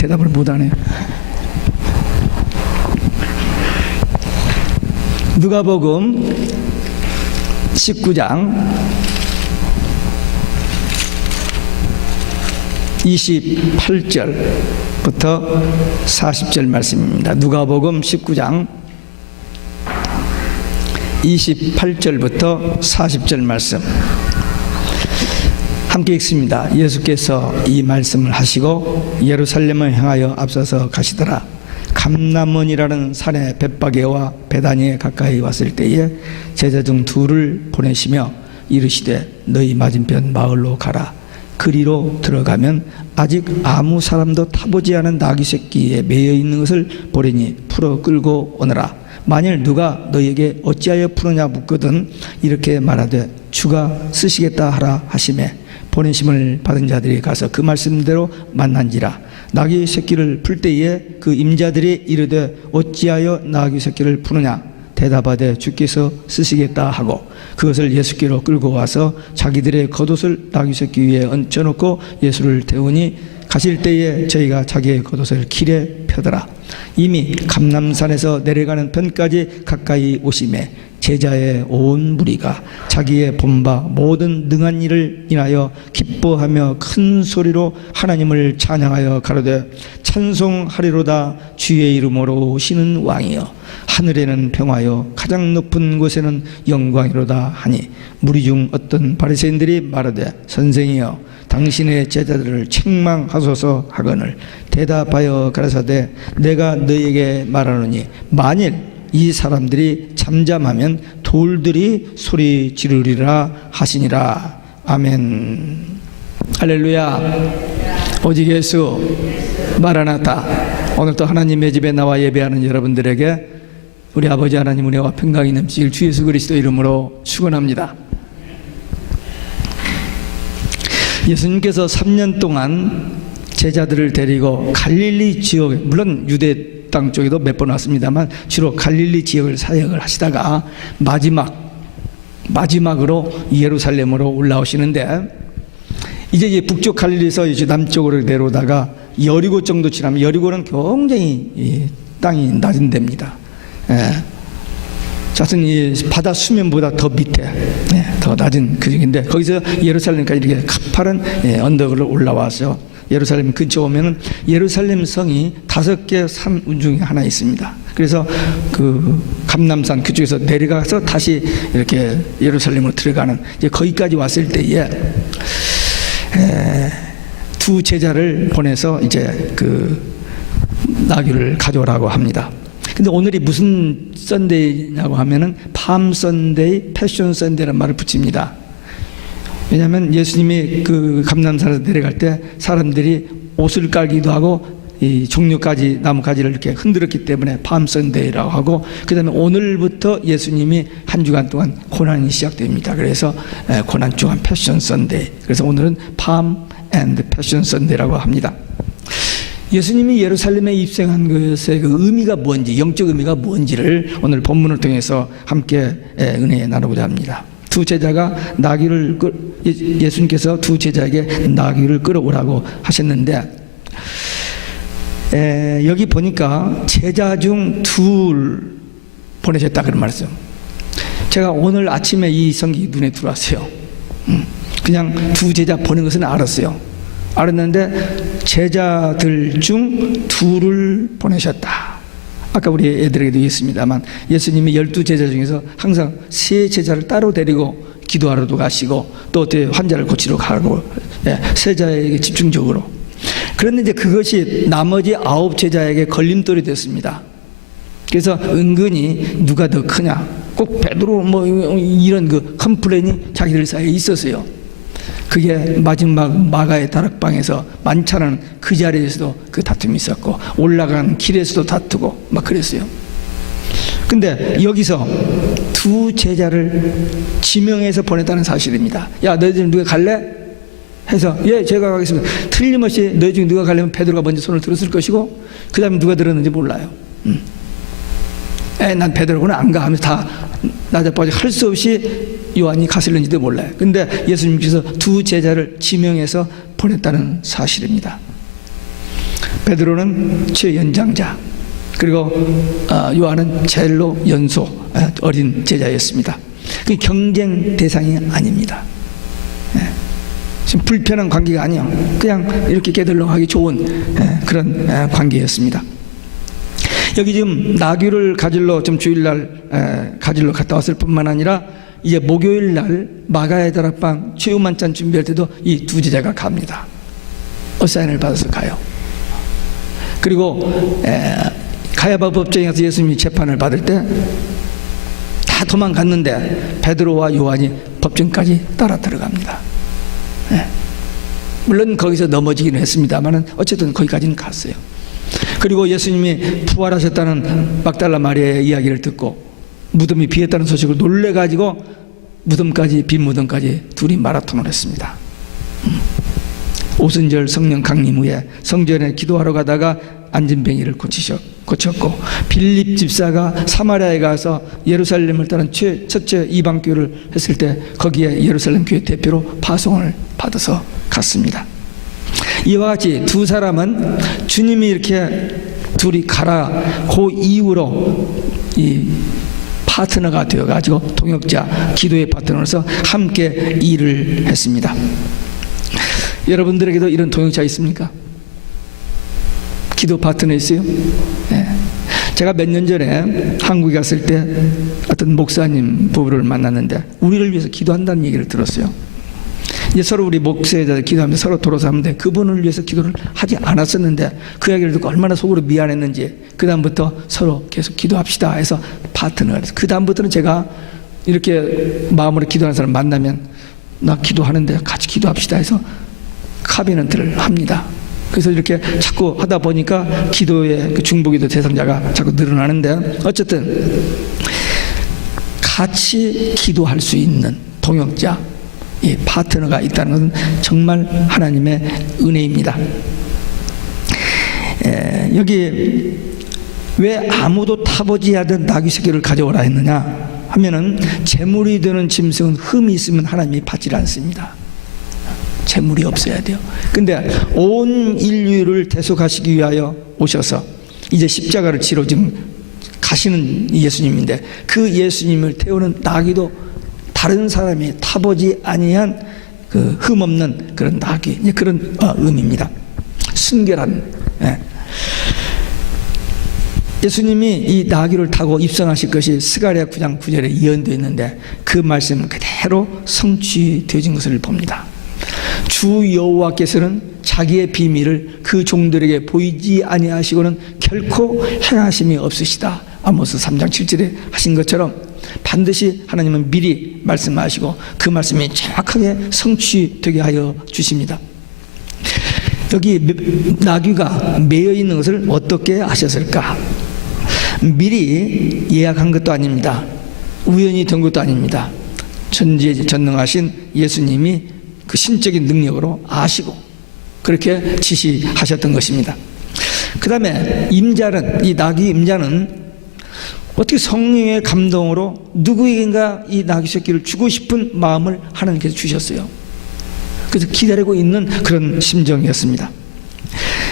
대답을 못하네요. 누가복음 19장 28절부터 40절 말씀입니다. 누가복음 19장 28절부터 40절 말씀 함께 읽습니다. 예수께서 이 말씀을 하시고 예루살렘을 향하여 앞서서 가시더라. 감람원이라는 산의 벳바게와 베다니에 가까이 왔을 때에 제자 중 둘을 보내시며 이르시되 너희 맞은편 마을로 가라. 그리로 들어가면 아직 아무 사람도 타보지 않은 나귀 새끼에 매여 있는 것을 보리니 풀어 끌고 오너라. 만일 누가 너희에게 어찌하여 푸느냐 묻거든 이렇게 말하되 주가 쓰시겠다 하라 하시매 보내심을 받은 자들이 가서 그 말씀대로 만난지라. 나귀 새끼를 풀 때에 그 임자들이 이르되 어찌하여 나귀 새끼를 푸느냐 대답하되 주께서 쓰시겠다 하고 그것을 예수께로 끌고 와서 자기들의 겉옷을 나귀 새끼 위에 얹혀놓고 예수를 태우니 가실 때에 저희가 자기의 겉옷을 길에 펴더라. 이미 감람산에서 내려가는 편까지 가까이 오심에 제자의 온 무리가 자기의 본바 모든 능한 일을 인하여 기뻐하며 큰 소리로 하나님을 찬양하여 가로되 찬송하리로다. 주의 이름으로 오시는 왕이여 하늘에는 평화요 가장 높은 곳에는 영광이로다 하니 무리 중 어떤 바리새인들이 말하되 선생이여 당신의 제자들을 책망하소서 하거늘 대답하여 가라사대 내가 너희에게 말하노니 만일 이 사람들이 잠잠하면 돌들이 소리 지르리라 하시니라. 아멘. 할렐루야. 오직 예수 마라나타. 오늘도 하나님의 집에 나와 예배하는 여러분들에게 우리 아버지 하나님 은혜와 평강이 넘치길 주 예수 그리스도 이름으로 축원합니다. 예수님께서 3년 동안 제자들을 데리고 갈릴리 지역에, 물론 유대 땅 쪽에도 몇 번 왔습니다만 주로 갈릴리 지역을 사역을 하시다가 마지막으로 예루살렘으로 올라오시는데 이제 북쪽 갈릴리에서 이제 남쪽으로 내려오다가 여리고 정도 지나면 여리고는 굉장히 땅이 낮은 데입니다. 자선 이 바다 수면보다 더 밑에 더 낮은 그 지역인데 거기서 예루살렘까지 이렇게 가파른 언덕으로 올라와서 예루살렘 근처 오면은 예루살렘 성이 5개 산 중에 하나 있습니다. 그래서 그 감람산 그쪽에서 내려가서 다시 이렇게 예루살렘으로 들어가는 이제 거기까지 왔을 때에 두 제자를 보내서 이제 그 나귀를 가져오라고 합니다. 근데 오늘이 무슨 썬데이냐고 하면은 팜 썬데이, 패션 썬데이라는 말을 붙입니다. 왜냐하면 예수님이 그 감람산에서 내려갈 때 사람들이 옷을 깔기도 하고 이 종려가지 나무가지를 이렇게 흔들었기 때문에 팜 썬데이라고 하고 그 다음에 오늘부터 예수님이 한 주간 동안 고난이 시작됩니다. 그래서 고난 주간 패션 썬데이. 그래서 오늘은 팜 앤드 패션 썬데이라고 합니다. 예수님이 예루살렘에 입성한 것의 그 의미가 뭔지, 영적 의미가 뭔지를 오늘 본문을 통해서 함께 은혜 나누고자 합니다. 두 제자가 예수님께서 두 제자에게 나귀를 끌어오라고 하셨는데 여기 보니까 제자 중 둘 보내셨다 그런 말이죠. 제가 오늘 아침에 이 성경이 눈에 들어왔어요. 그냥 두 제자 보낸 것은 알았는데 제자들 중 둘을 보내셨다. 아까 우리 애들에게도 얘기했습니다만 예수님이 12제자 중에서 항상 3제자를 따로 데리고 기도하러도 가시고 또 환자를 고치러 가고 세자에게 집중적으로. 그런데 이제 그것이 나머지 9제자에게 걸림돌이 됐습니다. 그래서 은근히 누가 더 크냐 꼭 베드로 뭐 이런 그 컴플레인이 자기들 사이에 있었어요. 그게 마지막 마가의 다락방에서 만찬하는 그 자리에서도 그 다툼이 있었고 올라가는 길에서도 다투고 막 그랬어요. 근데 여기서 두 제자를 지명해서 보냈다는 사실입니다. 야 너희들 누가 갈래? 해서 예 제가 가겠습니다. 틀림없이 너희 중에 누가 가려면 베드로가 먼저 손을 들었을 것이고 그 다음에 누가 들었는지 몰라요. 난 베드로구나 안 가 하면서 다 나자빠져 할 수 없이 요한이 갔을는지도 몰라요. 근데 예수님께서 두 제자를 지명해서 보냈다는 사실입니다. 베드로는 최연장자, 그리고 요한은 제일로 연소 어린 제자였습니다. 그 경쟁 대상이 아닙니다. 지금 불편한 관계가 아니요, 그냥 이렇게 개덜렁하기 좋은 그런 관계였습니다. 여기 지금 나귀를 가지러 좀 주일날 가지러 갔다 왔을 뿐만 아니라 이제 목요일날 마가의 다락방 최후만찬 준비할 때도 이 두 제자가 갑니다. 어사인을 받아서 가요. 그리고 가야바 법정에서 예수님이 재판을 받을 때 다 도망갔는데 베드로와 요한이 법정까지 따라 들어갑니다. 물론 거기서 넘어지기는 했습니다만 어쨌든 거기까지는 갔어요. 그리고 예수님이 부활하셨다는 막달라 마리아의 이야기를 듣고 무덤이 비었다는 소식을 놀래가지고 무덤까지, 빈 무덤까지 둘이 마라톤을 했습니다. 오순절 성령 강림 후에 성전에 기도하러 가다가 안진뱅이를 고쳤고, 빌립 집사가 사마리아에 가서 예루살렘을 따른 첫째 이방교를 했을 때 거기에 예루살렘 교회 대표로 파송을 받아서 갔습니다. 이와 같이 두 사람은 주님이 이렇게 둘이 가라 그 이후로 이 파트너가 되어가지고 동역자, 기도의 파트너로서 함께 일을 했습니다. 여러분들에게도 이런 동역자 있습니까? 기도 파트너 있어요? 네. 제가 몇 년 전에 한국에 갔을 때 어떤 목사님 부부를 만났는데 우리를 위해서 기도한다는 얘기를 들었어요. 이제 서로 우리 목사들 기도하면서 서로 돌아서 하는데 그분을 위해서 기도를 하지 않았었는데 그 이야기를 듣고 얼마나 속으로 미안했는지 그 다음부터 서로 계속 기도합시다 해서 파트너가 됐어요. 그 다음부터는 제가 이렇게 마음으로 기도하는 사람 만나면 나 기도하는데 같이 기도합시다 해서 카비넌트를 합니다. 그래서 이렇게 자꾸 하다 보니까 기도의 그 중보기도 대상자가 자꾸 늘어나는데, 어쨌든 같이 기도할 수 있는 동역자, 이 파트너가 있다는 것은 정말 하나님의 은혜입니다. 여기 왜 아무도 타보지 않은 나귀 새끼를 가져오라 했느냐 하면은, 재물이 되는 짐승은 흠이 있으면 하나님이 받지 않습니다. 재물이 없어야 돼요. 근데 온 인류를 대속하시기 위하여 오셔서 이제 십자가를 지러 지금 가시는 예수님인데, 그 예수님을 태우는 나귀도 다른 사람이 타보지 아니한 그 흠없는 그런 나귀, 그런 의미입니다. 순결한. 예수님이 이 나귀를 타고 입성하실 것이 스가랴 9장 9절에 예언되어 있는데 그 말씀은 그대로 성취되어진 것을 봅니다. 주 여호와께서는 자기의 비밀을 그 종들에게 보이지 아니하시고는 결코 행하심이 없으시다. 아모스 3장 7절에 하신 것처럼 반드시 하나님은 미리 말씀하시고 그 말씀이 정확하게 성취되게 하여 주십니다. 여기 나귀가 매여 있는 것을 어떻게 아셨을까? 미리 예약한 것도 아닙니다. 우연히 된 것도 아닙니다. 전지전능하신 예수님이 그 신적인 능력으로 아시고 그렇게 지시하셨던 것입니다. 그 다음에 임자는, 이 나귀 임자는 어떻게 성령의 감동으로 누구에겐가 이 나귀 새끼를 주고 싶은 마음을 하나님께서 주셨어요. 그래서 기다리고 있는 그런 심정이었습니다.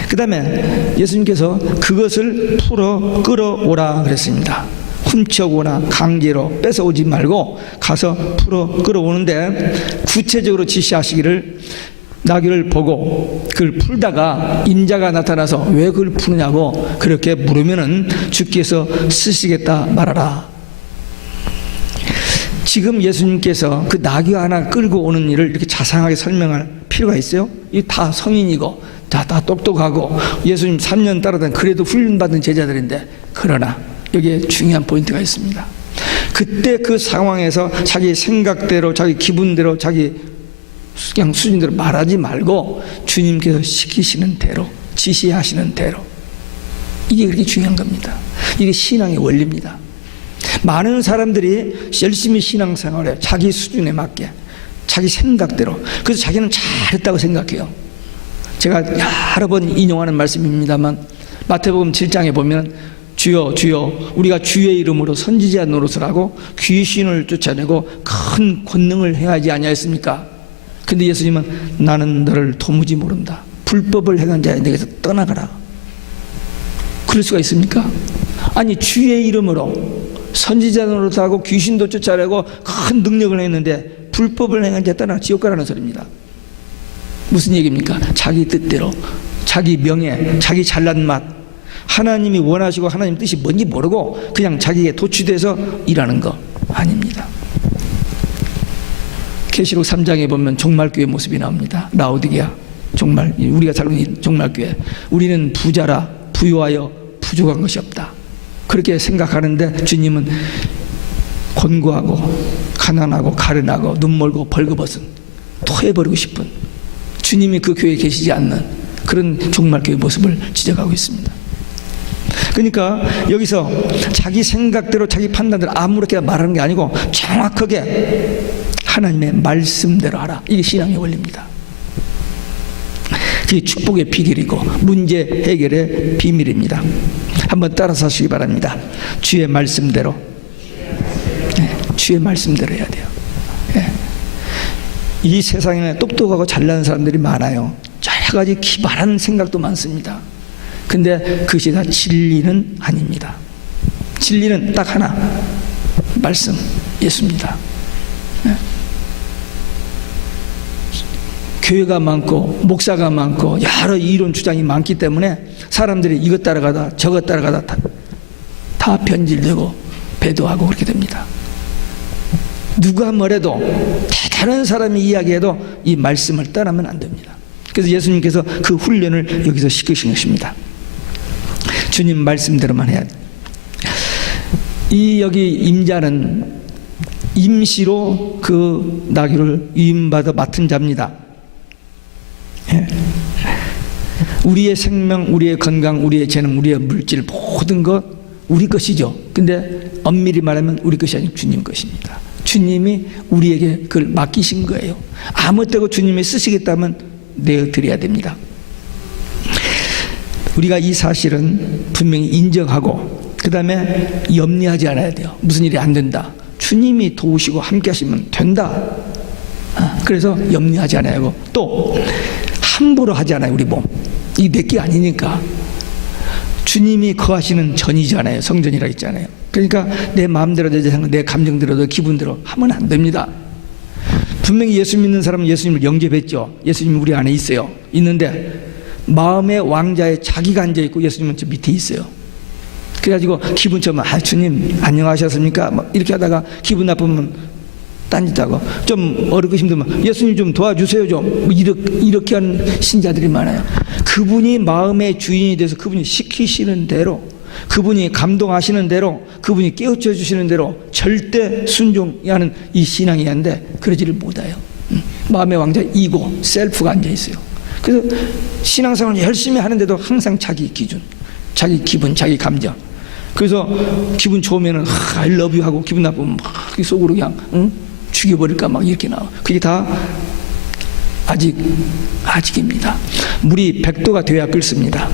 그 다음에 예수님께서 그것을 풀어 끌어오라 그랬습니다. 훔쳐오거나 강제로 뺏어오지 말고 가서 풀어 끌어오는데, 구체적으로 지시하시기를 나귀를 보고 그걸 풀다가 임자가 나타나서 왜 그걸 푸느냐고 그렇게 물으면은 주께서 쓰시겠다 말하라. 지금 예수님께서 그 나귀 하나 끌고 오는 일을 이렇게 자상하게 설명할 필요가 있어요? 이 다 성인이고 다 똑똑하고 예수님 3년 따라다닌 그래도 훈련받은 제자들인데, 그러나 여기에 중요한 포인트가 있습니다. 그때 그 상황에서 자기 생각대로, 자기 기분대로, 자기 그냥 수준대로 말하지 말고 주님께서 시키시는 대로, 지시하시는 대로, 이게 그렇게 중요한 겁니다. 이게 신앙의 원리입니다. 많은 사람들이 열심히 신앙생활에 자기 수준에 맞게 자기 생각대로, 그래서 자기는 잘했다고 생각해요. 제가 여러 번 인용하는 말씀입니다만 마태복음 7장에 보면 주여 주여 우리가 주의 이름으로 선지자 노릇을 하고 귀신을 쫓아내고 큰 권능을 행하지 아니하였습니까? 근데 예수님은 나는 너를 도무지 모른다. 불법을 행한 자야 내게서 떠나가라. 그럴 수가 있습니까? 아니, 주의 이름으로 선지자 노릇하고 귀신도 쫓아내고 큰 능력을 했는데 불법을 행한 자 떠나 지옥 가라는 소리입니다. 무슨 얘기입니까? 자기 뜻대로, 자기 명예, 자기 잘난 맛, 하나님이 원하시고 하나님 뜻이 뭔지 모르고 그냥 자기에게 도취돼서 일하는 거 아닙니다. 계시록 3장에 보면 종말교회 모습이 나옵니다. 라오디게아 종말, 우리가 살고 있는 종말교회. 우리는 부자라 부유하여 부족한 것이 없다, 그렇게 생각하는데 주님은 곤고하고 가난하고 가련하고 눈멀고 벌거벗은, 토해버리고 싶은, 주님이 그 교회에 계시지 않는 그런 종말교회 모습을 지적하고 있습니다. 그러니까 여기서 자기 생각대로 자기 판단대로 아무렇게나 말하는 게 아니고 정확하게 하나님의 말씀대로 하라. 이게 신앙의 원리입니다. 그게 축복의 비결이고 문제 해결의 비밀입니다. 한번 따라서 하시기 바랍니다. 주의 말씀대로, 주의 말씀대로 해야 돼요. 이 세상에 똑똑하고 잘난 사람들이 많아요. 여러 가지 기발한 생각도 많습니다. 근데 그것이 다 진리는 아닙니다. 진리는 딱 하나, 말씀, 예수입니다. 교회가 많고 목사가 많고 여러 이론 주장이 많기 때문에 사람들이 이것 따라가다 저것 따라가다 다 변질되고 배도하고 그렇게 됩니다. 누가 뭐래도 대단한 사람이 이야기해도 이 말씀을 따르면 안 됩니다. 그래서 예수님께서 그 훈련을 여기서 시키신 것입니다. 주님 말씀대로만 해야 돼. 이 여기 임자는 임시로 그 나귀를 위임받아 맡은 자입니다. 우리의 생명, 우리의 건강, 우리의 재능, 우리의 물질 모든 것 우리 것이죠. 근데 엄밀히 말하면 우리 것이 아니고 주님 것입니다. 주님이 우리에게 그걸 맡기신 거예요. 아무 때고 주님이 쓰시겠다면 내어드려야 됩니다. 우리가 이 사실은 분명히 인정하고 그 다음에 염려하지 않아야 돼요. 무슨 일이 안 된다, 주님이 도우시고 함께 하시면 된다. 그래서 염려하지 않아야 하고 또 함부로 하지 않아요. 우리 몸 이 내게 아니니까. 주님이 거하시는 전이잖아요. 성전이라 했잖아요. 그러니까 내 마음대로 내 감정대로 내 기분대로 하면 안 됩니다. 분명히 예수 믿는 사람은 예수님을 영접했죠. 예수님이 우리 안에 있어요. 있는데 마음의 왕자에 자기가 앉아있고 예수님은 저 밑에 있어요. 그래가지고 기분 좋으면 주님 안녕하셨습니까? 막 이렇게 하다가 기분 나쁘면 딴짓하고 좀 어렵고 힘들면 예수님 좀 도와주세요 좀 이렇게 하는 신자들이 많아요. 그분이 마음의 주인이 돼서 그분이 시키시는 대로, 그분이 감동하시는 대로, 그분이 깨우쳐 주시는 대로 절대 순종하는 이 신앙이 한데 그러지를 못해요. 마음의 왕자 이고 셀프가 앉아있어요. 그래서 신앙생활을 열심히 하는데도 항상 자기 기준, 자기 기분, 자기 감정. 그래서 기분 좋으면은 I love you 하고 기분 나쁘면 막 속으로 그냥 죽여버릴까 막 이렇게 나와. 그게 다 아직입니다. 물이 100도가 돼야 끓습니다.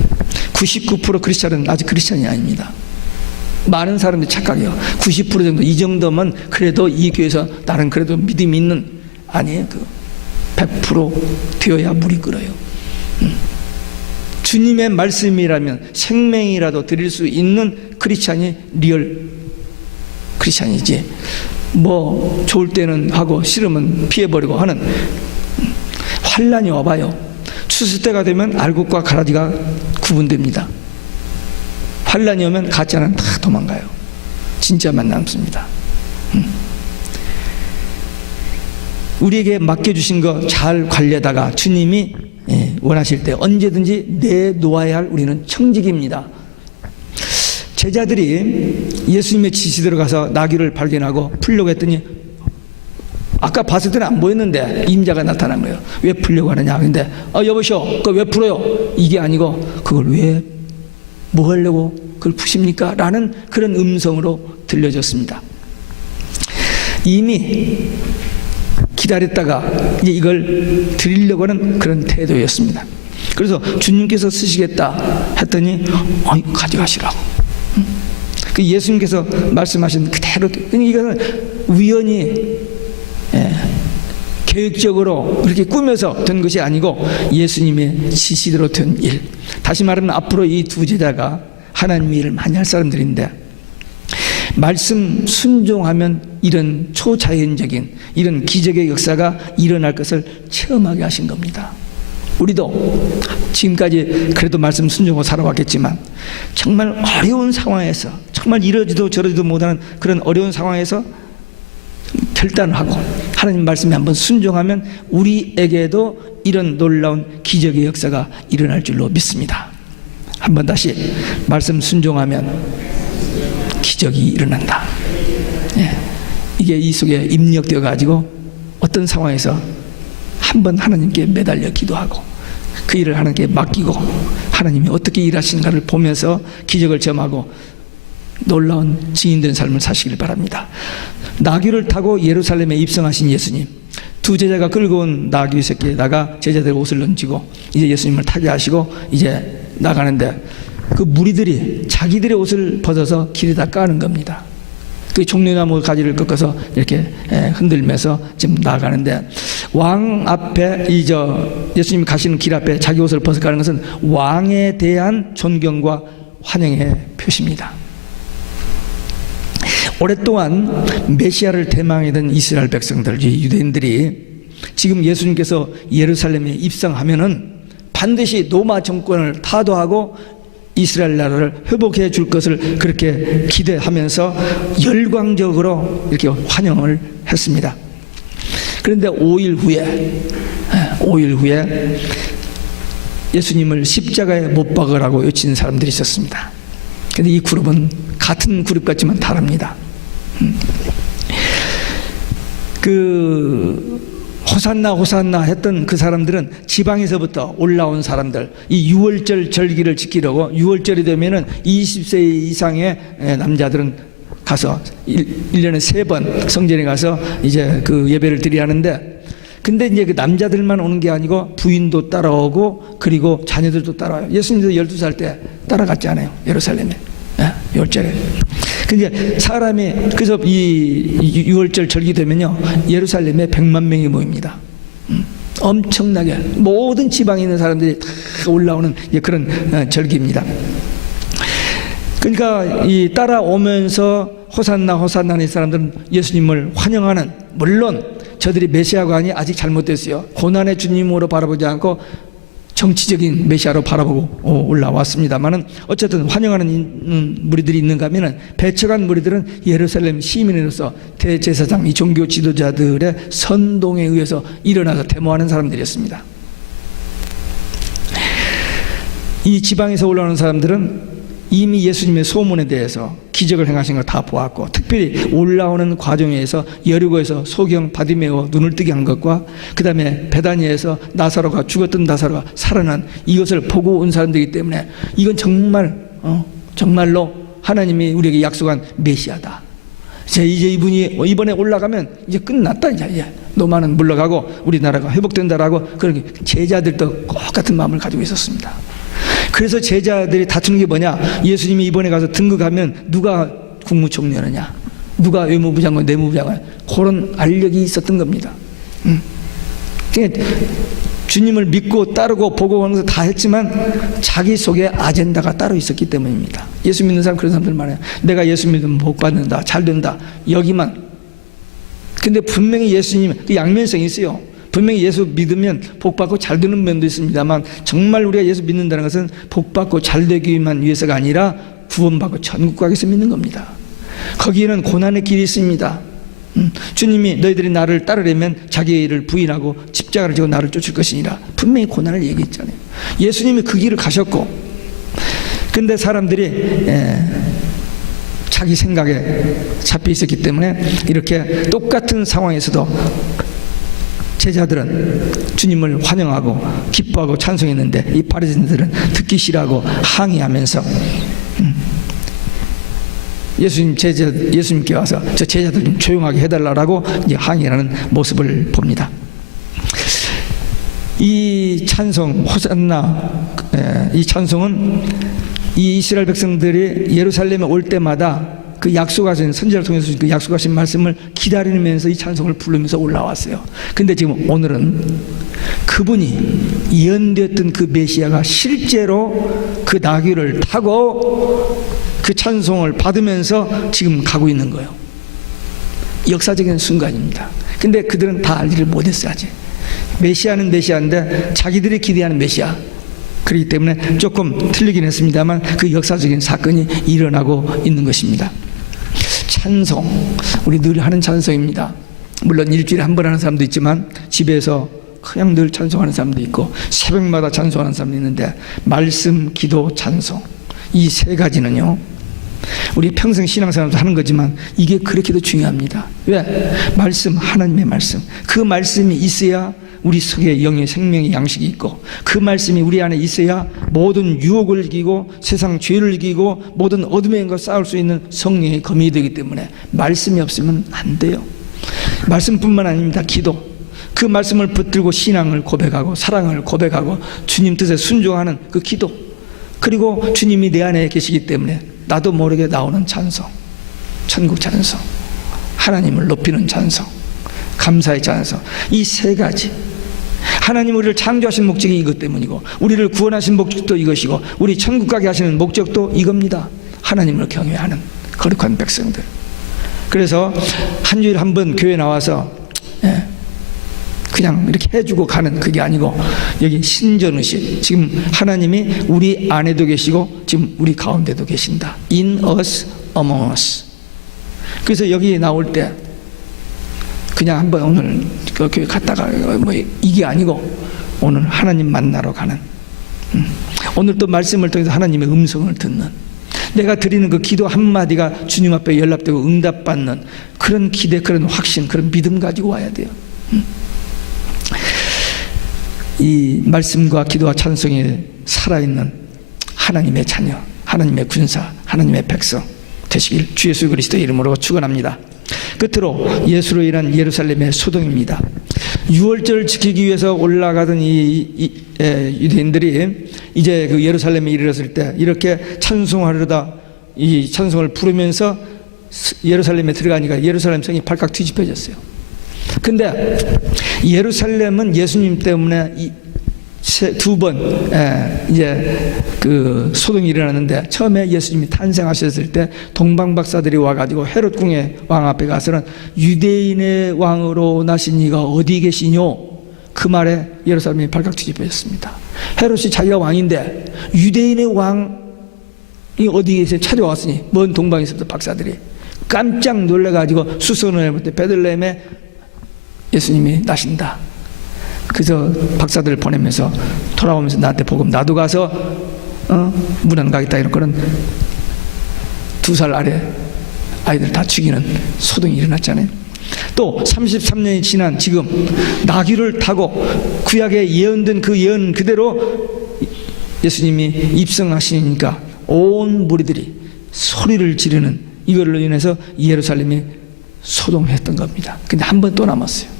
99% 크리스찬은 아직 크리스찬이 아닙니다. 많은 사람들이 착각해요. 90% 정도 이 정도면 그래도 이 교회에서 나는 그래도 믿음이 있는, 아니에요. 100% 되어야 물이 끓어요. 주님의 말씀이라면 생명이라도 드릴 수 있는 크리스찬이 리얼 크리스찬이지, 뭐 좋을 때는 하고 싫으면 피해버리고 하는. 환란이 와봐요. 추수 때가 되면 알곡과 가라지가 구분됩니다. 환란이 오면 가짜는 다 도망가요. 진짜만 남습니다. 우리에게 맡겨주신 거 잘 관리하다가 주님이 원하실 때 언제든지 내놓아야 할 우리는 청직입니다. 제자들이 예수님의 지시대로 가서 나귀를 발견하고 풀려고 했더니 아까 봤을 때는 안 보였는데 임자가 나타난 거예요. 왜 풀려고 하느냐. 근데 여보시오, 그거 왜 풀어요? 이게 아니고 그걸 왜 뭐 하려고 그걸 푸십니까? 라는 그런 음성으로 들려졌습니다. 이미 기다렸다가 이제 이걸 드리려고 하는 그런 태도였습니다. 그래서 주님께서 쓰시겠다 했더니 가져가시라고. 그 예수님께서 말씀하신 그대로. 이거는 우연히 계획적으로 그렇게 꾸며서 된 것이 아니고 예수님의 지시대로 된 일. 다시 말하면 앞으로 이 두 제자가 하나님 일을 많이 할 사람들인데 말씀 순종하면 이런 초자연적인 이런 기적의 역사가 일어날 것을 체험하게 하신 겁니다. 우리도 지금까지 그래도 말씀 순종하고 살아왔겠지만 정말 어려운 상황에서 정말 이러지도 저러지도 못하는 그런 어려운 상황에서 결단하고 하나님 말씀에 한번 순종하면 우리에게도 이런 놀라운 기적의 역사가 일어날 줄로 믿습니다. 한번 다시 말씀 순종하면 기적이 일어난다. 예. 이게 이 속에 입력되어 가지고 어떤 상황에서 한번 하나님께 매달려 기도하고 그 일을 하나님께 맡기고 하나님이 어떻게 일하시는가를 보면서 기적을 점하고 놀라운 증인된 삶을 사시길 바랍니다. 나귀를 타고 예루살렘에 입성하신 예수님, 두 제자가 끌고 온 나귀 새끼에다가 제자들의 옷을 얹고 이제 예수님을 타게 하시고 이제 나가는데 그 무리들이 자기들의 옷을 벗어서 길에다 까는 겁니다. 그 종려나무 가지를 꺾어서 이렇게 흔들면서 지금 나가는데 왕 앞에 예수님 가시는 길 앞에 자기 옷을 벗어 가는 것은 왕에 대한 존경과 환영의 표시입니다. 오랫동안 메시아를 대망하던 이스라엘 백성들, 유대인들이 지금 예수님께서 예루살렘에 입성하면은 반드시 로마 정권을 타도하고 이스라엘 나라를 회복해 줄 것을 그렇게 기대하면서 열광적으로 이렇게 환영을 했습니다. 그런데 5일 후에 예수님을 십자가에 못 박으라고 외치는 사람들이 있었습니다. 그런데 이 그룹은 같은 그룹 같지만 다릅니다. 호산나 호산나 했던 그 사람들은 지방에서부터 올라온 사람들, 이 유월절 절기를 지키려고 6월절이 되면은 20세 이상의 남자들은 가서 1년에 3번 성전에 가서 이제 그 예배를 드려야 하는데, 근데 이제 그 남자들만 오는 게 아니고 부인도 따라오고 그리고 자녀들도 따라와요. 예수님도 12살 때 따라갔잖아요, 예루살렘에. 6월절에. 근데 사람이, 그래서 이 6월절 절기 되면요, 예루살렘에 100만 명이 모입니다. 엄청나게 모든 지방에 있는 사람들이 다 올라오는 그런 절기입니다. 그러니까 이 따라오면서 호산나 호산나 이 사람들은 예수님을 환영하는, 물론 저들이 메시아가 아니 아직 잘못됐어요. 고난의 주님으로 바라보지 않고 정치적인 메시아로 바라보고 올라왔습니다만은 어쨌든 환영하는 무리들이 있는가 하면은 배척한 무리들은 예루살렘 시민으로서 대제사장, 이 종교 지도자들의 선동에 의해서 일어나서 데모하는 사람들이었습니다. 이 지방에서 올라오는 사람들은 이미 예수님의 소문에 대해서 기적을 행하신 걸 다 보았고, 특별히 올라오는 과정에서 여리고에서 소경 바디메오 눈을 뜨게 한 것과 그 다음에 베다니에서 나사로가, 죽었던 나사로가 살아난 이것을 보고 온 사람들이기 때문에 이건 정말로 하나님이 우리에게 약속한 메시아다. 이제 이분이 이번에 올라가면 이제 끝났다. 이제 로마는 물러가고 우리나라가 회복된다라고 그렇게 제자들도 똑같은 마음을 가지고 있었습니다. 그래서 제자들이 다투는 게 뭐냐? 예수님이 이번에 가서 등극하면 누가 국무총리하느냐, 누가 외무부 장관, 내무부 장관, 그런 알력이 있었던 겁니다. 그러니까 주님을 믿고 따르고 보고 하는 거 다 했지만 자기 속에 아젠다가 따로 있었기 때문입니다. 예수 믿는 사람, 그런 사람들 많아요. 내가 예수 믿으면 복 받는다, 잘 된다, 여기만. 근데 분명히 예수님 그 양면성이 있어요. 분명히 예수 믿으면 복받고 잘 되는 면도 있습니다만, 정말 우리가 예수 믿는다는 것은 복받고 잘 되기만 위해서가 아니라 구원받고 천국 가기 위해서 믿는 겁니다. 거기에는 고난의 길이 있습니다. 주님이 너희들이 나를 따르려면 자기의 일을 부인하고 십자가를 지고 나를 쫓을 것이니라, 분명히 고난을 얘기했잖아요. 예수님이 그 길을 가셨고, 근데 사람들이 자기 생각에 잡혀 있었기 때문에 이렇게 똑같은 상황에서도 제자들은 주님을 환영하고 기뻐하고 찬송했는데 이 바리새인들은 듣기 싫어하고 항의하면서 예수님께 와서 저 제자들 좀 조용하게 해달라고 이제 항의하는 모습을 봅니다. 이 찬송 호산나, 이 찬송은 이 이스라엘 백성들이 예루살렘에 올 때마다 그 약속하신 선지자를 통해서 주신 그 약속하신 말씀을 기다리면서 이 찬송을 부르면서 올라왔어요. 근데 지금 오늘은 그분이 예언되었던 그 메시아가 실제로 그 나귀를 타고 그 찬송을 받으면서 지금 가고 있는 거예요. 역사적인 순간입니다. 근데 그들은 다 알지를 못했어요. 아직 메시아는 메시아인데 자기들이 기대하는 메시아, 그렇기 때문에 조금 틀리긴 했습니다만 그 역사적인 사건이 일어나고 있는 것입니다. 찬송, 우리 늘 하는 찬송입니다. 물론 일주일에 한 번 하는 사람도 있지만 집에서 그냥 늘 찬송하는 사람도 있고 새벽마다 찬송하는 사람도 있는데, 말씀, 기도, 찬송, 이 세 가지는요 우리 평생 신앙생활도 하는 거지만 이게 그렇게도 중요합니다. 왜? 말씀, 하나님의 말씀, 그 말씀이 있어야 우리 속에 영의 생명의 양식이 있고, 그 말씀이 우리 안에 있어야 모든 유혹을 이기고 세상 죄를 이기고 모든 어둠의 영과 싸울 수 있는 성령의 검이 되기 때문에 말씀이 없으면 안 돼요. 말씀뿐만 아닙니다. 기도, 그 말씀을 붙들고 신앙을 고백하고 사랑을 고백하고 주님 뜻에 순종하는 그 기도, 그리고 주님이 내 안에 계시기 때문에 나도 모르게 나오는 찬송, 천국 찬송, 하나님을 높이는 찬송, 감사의 찬송, 이 세 가지. 하나님 우리를 창조하신 목적이 이것 때문이고, 우리를 구원하신 목적도 이것이고, 우리 천국 가게 하시는 목적도 이겁니다. 하나님을 경외하는 거룩한 백성들. 그래서 한 주일에 한 번 교회 나와서 그냥 이렇게 해주고 가는 그게 아니고, 여기 신전의식, 지금 하나님이 우리 안에도 계시고 지금 우리 가운데도 계신다. In us, among us. 그래서 여기 나올 때 그냥 한번 오늘 그 교회 갔다가 뭐 이게 아니고 오늘 하나님 만나러 가는, 오늘 또 말씀을 통해서 하나님의 음성을 듣는, 내가 드리는 그 기도 한마디가 주님 앞에 연락되고 응답받는 그런 기대, 그런 확신, 그런 믿음 가지고 와야 돼요. 이 말씀과 기도와 찬송이 살아있는 하나님의 자녀, 하나님의 군사, 하나님의 백성 되시길 주 예수 그리스도의 이름으로 축원합니다. 끝으로 예수로 인한 예루살렘의 소동입니다. 유월절을 지키기 위해서 올라가던 유대인들이 이제 그 예루살렘에 이르렀을 때 이렇게 찬송하려다 이 찬송을 부르면서 예루살렘에 들어가니까 예루살렘 성이 발칵 뒤집혀졌어요. 근데 예루살렘은 예수님 때문에 두 번 이제 그 소동이 일어났는데, 처음에 예수님이 탄생하셨을 때 동방 박사들이 와가지고 헤롯 궁의 왕 앞에 가서는 유대인의 왕으로 나신 이가 어디 계시뇨? 그 말에 예루살렘이 발칵 뒤집어졌습니다. 헤롯이 자기가 왕인데 유대인의 왕이 어디에서 찾아왔으니, 먼 동방에서부터 박사들이 깜짝 놀라가지고 수선을 해볼 때 베들레헴에 예수님이 나신다. 그래서 박사들을 보내면서 돌아오면서 나한테 복음, 나도 가서 문안 가겠다, 이런 거는 2살 아래 아이들 다 죽이는 소동이 일어났잖아요. 또 33년이 지난 지금 나귀를 타고 구약에 예언된 그 예언 그대로 예수님이 입성하시니까 온 무리들이 소리를 지르는, 이걸로 인해서 예루살렘이 소동했던 겁니다. 근데 한 번 또 남았어요.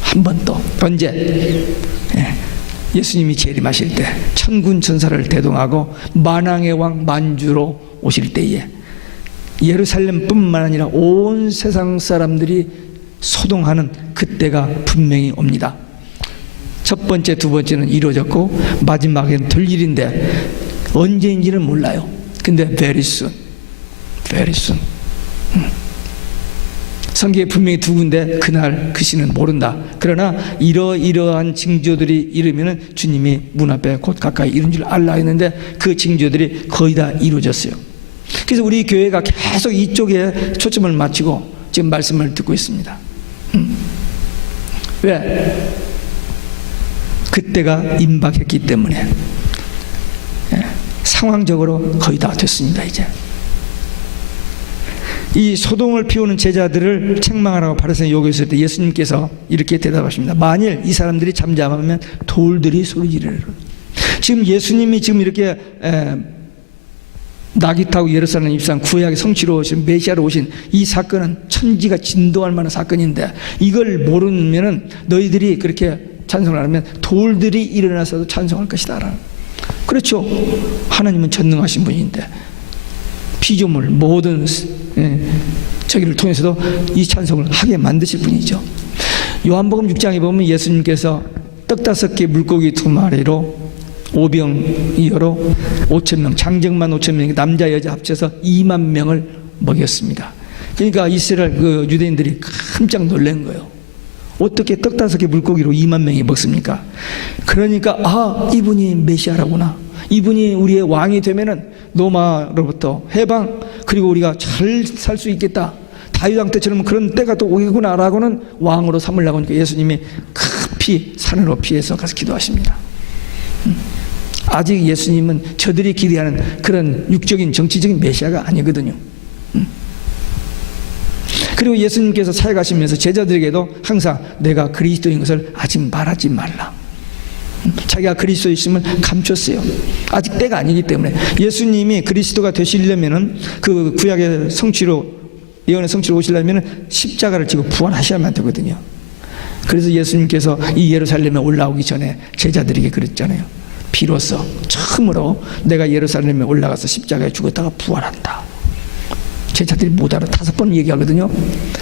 한 번 또. 언제? 예수님이 재림하실 때 천군 천사를 대동하고 만왕의 왕 만주로 오실 때에 예루살렘뿐만 아니라 온 세상 사람들이 소동하는 그때가 분명히 옵니다. 첫 번째, 두 번째는 이루어졌고 마지막엔 될 일인데 언제인지는 몰라요. 근데 very soon, very soon. 성경에 분명히 두 군데 그날 그 시는 모른다. 그러나 이러이러한 징조들이 이르면은 주님이 문 앞에 곧 가까이 이른 줄 알라 했는데 그 징조들이 거의 다 이루어졌어요. 그래서 우리 교회가 계속 이쪽에 초점을 맞추고 지금 말씀을 듣고 있습니다. 왜? 그때가 임박했기 때문에. 상황적으로 거의 다 됐습니다. 이제 이 소동을 피우는 제자들을 책망하라고 바리새인이 요구했을 때 예수님께서 이렇게 대답하십니다. 만일 이 사람들이 잠잠하면 돌들이 소리 지르리라. 지금 예수님이 지금 이렇게 낙이 타고 예루살렘 입성 구약의 성취로 오신 메시아로 오신 이 사건은 천지가 진동할 만한 사건인데, 이걸 모르면은 너희들이 그렇게 찬송을 하면 돌들이 일어나서도 찬송할 것이다. 그렇죠. 하나님은 전능하신 분인데 피조물 모든 저기를 통해서도 이 찬송을 하게 만드실 분이죠. 요한복음 6장에 보면 예수님께서 떡 5개 물고기 2마리로 오병이어로 5,000명, 장정만 5,000명, 남자 여자 합쳐서 2만 명을 먹였습니다. 그러니까 이스라엘 그 유대인들이 깜짝 놀란 거예요. 어떻게 떡 5개 물고기로 2만 명이 먹습니까? 그러니까 이분이 메시아라구나. 이분이 우리의 왕이 되면은 로마로부터 해방, 그리고 우리가 잘 살 수 있겠다. 다윗 왕 때처럼 그런 때가 또 오겠구나라고는 왕으로 삼으려고 하니까 예수님이 급히 산으로 피해서 가서 기도하십니다. 아직 예수님은 저들이 기대하는 그런 육적인 정치적인 메시아가 아니거든요. 그리고 예수님께서 사역하시면서 제자들에게도 항상 내가 그리스도인 것을 아직 말하지 말라. 자기가 그리스도이심을 감췄어요. 아직 때가 아니기 때문에. 예수님이 그리스도가 되시려면은 그 구약의 성취로, 예언의 성취로 오시려면은 십자가를 지고 부활하셔야만 되거든요. 그래서 예수님께서 이 예루살렘에 올라오기 전에 제자들에게 그랬잖아요. 비로소 처음으로 내가 예루살렘에 올라가서 십자가에 죽었다가 부활한다. 제자들이 못 알아. 5번 얘기하거든요.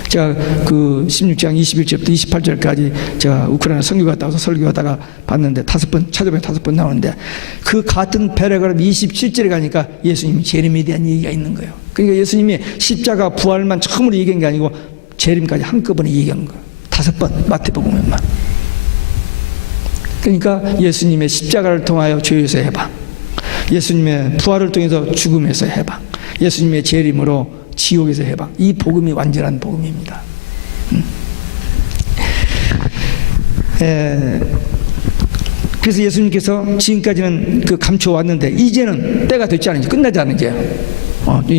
제가 그 16장 21절부터 28절까지 제가 우크라이나 선교 갔다 와서 설교하다가 봤는데 5번, 찾아보면 5번 나오는데 그 같은 패러그래프 27절에 가니까 예수님이 재림에 대한 얘기가 있는 거예요. 그러니까 예수님이 십자가 부활만 처음으로 얘기한 게 아니고 재림까지 한꺼번에 얘기한 거예요. 5번, 마태복음에만. 그러니까 예수님의 십자가를 통하여 죄에서 해방, 예수님의 부활을 통해서 죽음에서 해방, 예수님의 재림으로 지옥에서 해방, 이 복음이 완전한 복음입니다. 그래서 예수님께서 지금까지는 그 감춰왔는데 이제는 때가 됐지 않은지, 끝나지 않은지,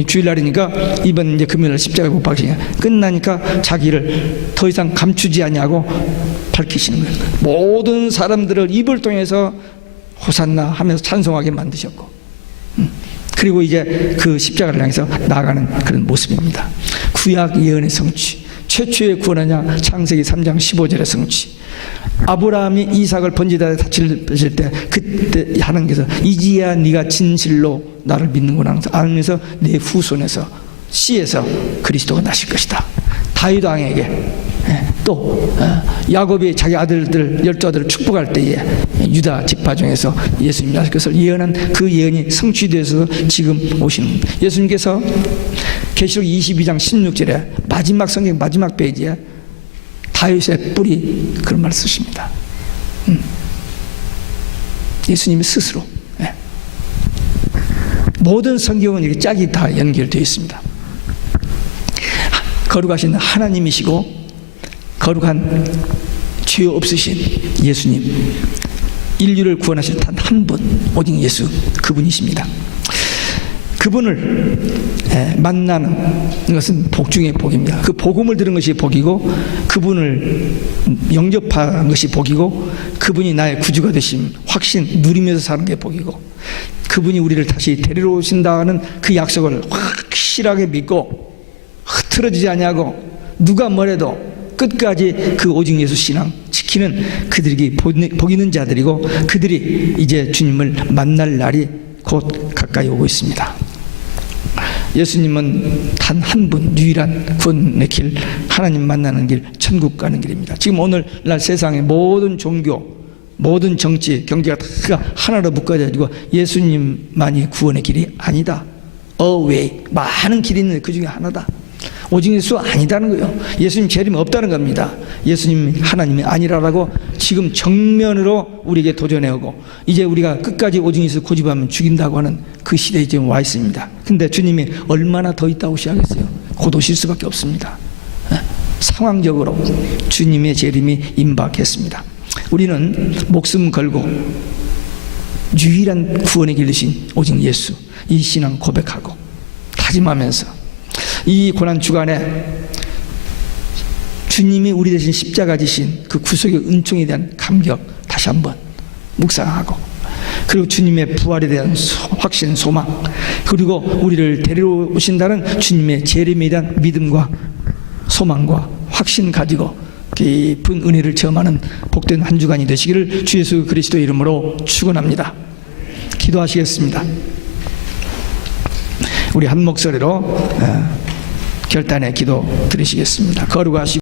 주일날이니까 이번 이제 금요일 십자가 못 박으시냐, 끝나니까 자기를 더 이상 감추지 않냐고 밝히시는 거예요. 모든 사람들을 입을 통해서 호산나 하면서 찬송하게 만드셨고, 그리고 이제 그 십자가를 향해서 나아가는 그런 모습입니다. 구약 예언의 성취, 최초의 구원하냐 창세기 3장 15절의 성취. 아브라함이 이삭을 번제단에 다칠 때 그때 하나님께서 이제야 네가 진실로 나를 믿는구나 하면서 내 후손에서 씨에서 그리스도가 나실 것이다. 다윗 왕에게 또 야곱이 자기 아들들 12아들을 축복할 때에 유다 지파 중에서 예수님이 나실 것을 예언한 그 예언이 성취되어서 지금 오시는 예수님께서 계시록 22장 16절에 마지막 성경 마지막 페이지에 다윗의 뿌리 그런 말을 쓰십니다. 예수님이 스스로 모든 성경은 이렇게 짝이 다 연결되어 있습니다. 거룩하신 하나님이시고 거룩한 죄 없으신 예수님, 인류를 구원하실 단 한 분, 오직 예수, 그분이십니다. 그분을 만나는 것은 복 중의 복입니다. 그 복음을 들은 것이 복이고, 그분을 영접한 것이 복이고, 그분이 나의 구주가 되심 확신 누리면서 사는 게 복이고, 그분이 우리를 다시 데리러 오신다는 그 약속을 확실하게 믿고 흐트러지지 아니하고 누가 뭐래도 끝까지 그 오직 예수 신앙 지키는 그들이 복 있는 자들이고, 그들이 이제 주님을 만날 날이 곧 가까이 오고 있습니다. 예수님은 단 한 분 유일한 구원의 길, 하나님 만나는 길, 천국 가는 길입니다. 지금 오늘날 세상의 모든 종교, 모든 정치, 경제가 다 하나로 묶어져가지고 예수님만이 구원의 길이 아니다. 어웨이, 많은 길이 있는데 그 중에 하나다. 오직 예수 아니다는 거예요. 예수님 재림이 없다는 겁니다. 예수님 하나님이 아니라라고 지금 정면으로 우리에게 도전해오고, 이제 우리가 끝까지 오직 예수 고집하면 죽인다고 하는 그 시대에 지금 와 있습니다. 근데 주님이 얼마나 더 있다 오시겠어요? 곧 오실 수밖에 없습니다. 상황적으로 주님의 재림이 임박했습니다. 우리는 목숨 걸고 유일한 구원의 길 되신 오직 예수, 이 신앙 고백하고 다짐하면서 이 고난 주간에 주님이 우리 대신 십자가 지신 그 구속의 은총에 대한 감격 다시 한번 묵상하고, 그리고 주님의 부활에 대한 확신, 소망, 그리고 우리를 데리러 오신다는 주님의 재림에 대한 믿음과 소망과 확신 가지고 깊은 은혜를 체험하는 복된 한 주간이 되시기를 주 예수 그리스도의 이름으로 축원합니다. 기도하시겠습니다. 우리 한 목소리로 결단의 기도 드리시겠습니다. 거룩하시고